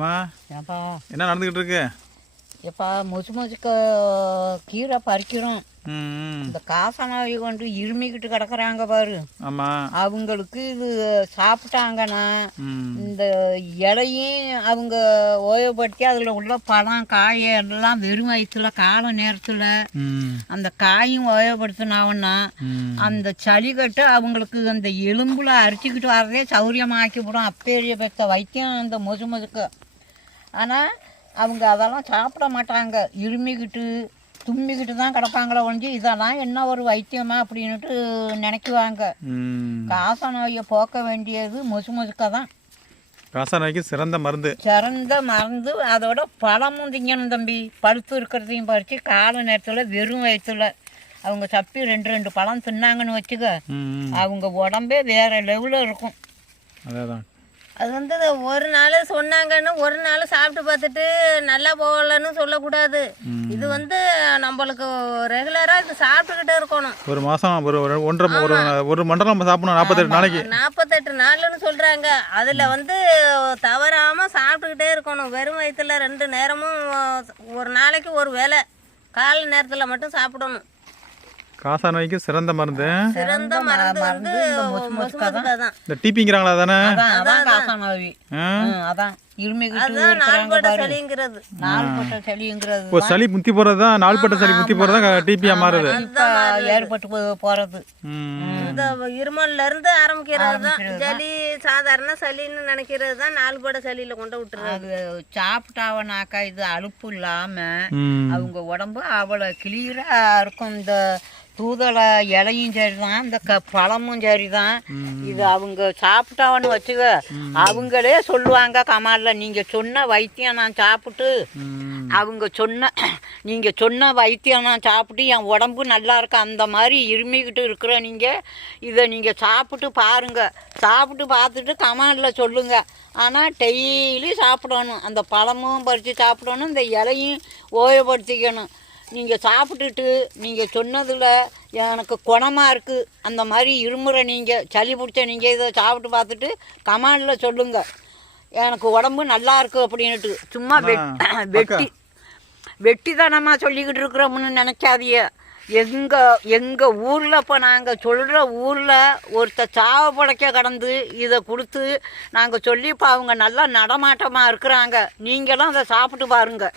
அம்மா ஏப்பா என்ன நடந்துக்கிட்டு இருக்கு எப்பா முசு முசுக்க கீரை பறிக்கிறோம். ம் இந்த காசனாவை கொண்டு இருமிக்கிட்டு கிடக்குறாங்க பாரு. ஆமாம் அவங்களுக்கு இது சாப்பிட்டாங்கன்னா ம். இந்த இலையும் அவங்க ஓய்வுபடுத்தி அதில் உள்ள பழம் காய் எல்லாம் வெறும் வயிற்றுல கால நேரத்தில் ம். அந்த காயும் ஓய்வுபடுத்தினாங்கன்னா ம். அந்த சளிக்கட்டு அவங்களுக்கு அந்த எலும்புல அரிச்சிக்கிட்டு வரதே சௌரியமாக்கி விடும். அப்பேரிய பெற்ற வைத்தியம் அந்த மொசு மொசுக்கு. ஆனால் அவங்க அதெல்லாம் சாப்பிட மாட்டாங்க. இருமிக்கிட்டு தும்மிக்கிட்டு தான் கிடப்பாங்களே ஒழிஞ்சு இதெல்லாம் என்ன ஒரு வைத்தியமா அப்படின்னுட்டு நினைக்குவாங்க. காச நோயை போக்க வேண்டியது மொசு மொசுக்க தான் காசநோய்க்கு சிறந்த மருந்து. சிறந்த மருந்து அதோட பழமும் திங்கணும் தம்பி. பழுத்து இருக்கிறதையும் பறித்து காலை நேரத்தில் வெறும் வயிற்றுல அவங்க சப்பி ரெண்டு ரெண்டு பழம் தின்னாங்கன்னு வச்சுக்க. அவங்க உடம்பே வேற லெவலில் இருக்கும். அதே தான் அது வந்து ஒரு நாள் சொன்னாங்கன்னு ஒரு நாள் சாப்பிட்டு பார்த்துட்டு நல்லா போகலன்னு சொல்லக்கூடாது. இது வந்து நம்மளுக்கு ரெகுலராக இது சாப்பிட்டுக்கிட்டே இருக்கணும். ஒரு மாதம் ஒரு ஒன்றரை ஒரு ஒரு மண்டலம் சாப்பிடணும் நாற்பத்தெட்டு நாளைக்கு. நாற்பத்தெட்டு நாள்னு சொல்கிறாங்க அதில் வந்து தவறாமல் சாப்பிட்டுக்கிட்டே இருக்கணும். வெறும் வயிற்றுல ரெண்டு நேரமும் ஒரு நாளைக்கு ஒரு வேளை காலை நேரத்தில் மட்டும் சாப்பிடணும். காசநோய்க்கு சிறந்த மருந்து. சிறந்த மருந்து வந்து இந்த டிபிங்கிறாங்களா தானே அதான்? ஆ? ம், அதான். சளிங்கிறது. நாள்பட்ட சளிங்கிறது. இப்போ சளி முத்தி போகிறது தான் நாள்பட்ட சளி முத்தி போகிறது தான் டிபியாக மாறுது. ஏற்பட்டு போ- போறது. ம். இந்த இருமல்ல இருந்து ஆரம்பிக்கிறது தான். சளி சாதாரண சளின்னு நினைக்கிறது தான் நாள்பட சளியில கொண்டு விட்டுறது. சாப்பிட்டாவனாக்கா இது அலுப்பு இல்லாம ம். அவங்க உடம்பு அவ்வளோ கிளியரா இருக்கும். இந்த தூதளை இலையும் சரிதான் இந்த க பழமும் சரிதான். இது அவங்க சாப்பிட்டாவன்னு வச்சுக்க அவங்களே சொல்லுவாங்க கமாலில் நீங்கள் சொன்ன வைத்தியம் நான் சாப்பிட்டு அவங்க சொன்ன நீங்கள் சொன்ன வைத்தியம் நான் சாப்பிட்டு என் உடம்பு நல்லா இருக்கு. அந்த மாதிரி இருமிக்கிட்டு இருக்கிற நீங்கள் இதை நீங்கள் சாப்பிட்டு பாருங்கள் சாப்பிட்டு பார்த்துட்டு கமாண்டில் சொல்லுங்கள் ஆனால் டெய்லி சாப்பிடணும். அந்த பழமும் பறித்து சாப்பிடணும். இந்த இலையும் ஓய்வுபடுத்திக்கணும் நீங்கள் சாப்பிட்டுட்டு நீங்கள் சொன்னதில் எனக்கு குணமாக இருக்குது அந்த மாதிரி இருமுறை நீங்கள் சளி பிடிச்ச நீங்கள் இதை சாப்பிட்டு பார்த்துட்டு கமாண்டில் சொல்லுங்கள் எனக்கு உடம்பு நல்லா இருக்கு அப்படின்னுட்டு. சும்மா வெட் வெட்டி. வெட்டித்தனமாக சொல்லிக்கிட்டு இருக்கிறோம்னு நினைக்காதீங்க. எங்கள் எங்கள் ஊரில் இப்போ நாங்கள் சொல்கிற ஊரில் ஒருத்தர் சாவ படைக்க கடந்து இதை கொடுத்து நாங்கள் சொல்லி இப்போ அவங்க நல்லா நடமாட்டமாக இருக்கிறாங்க. நீங்களும் அதை சாப்பிட்டு பாருங்கள்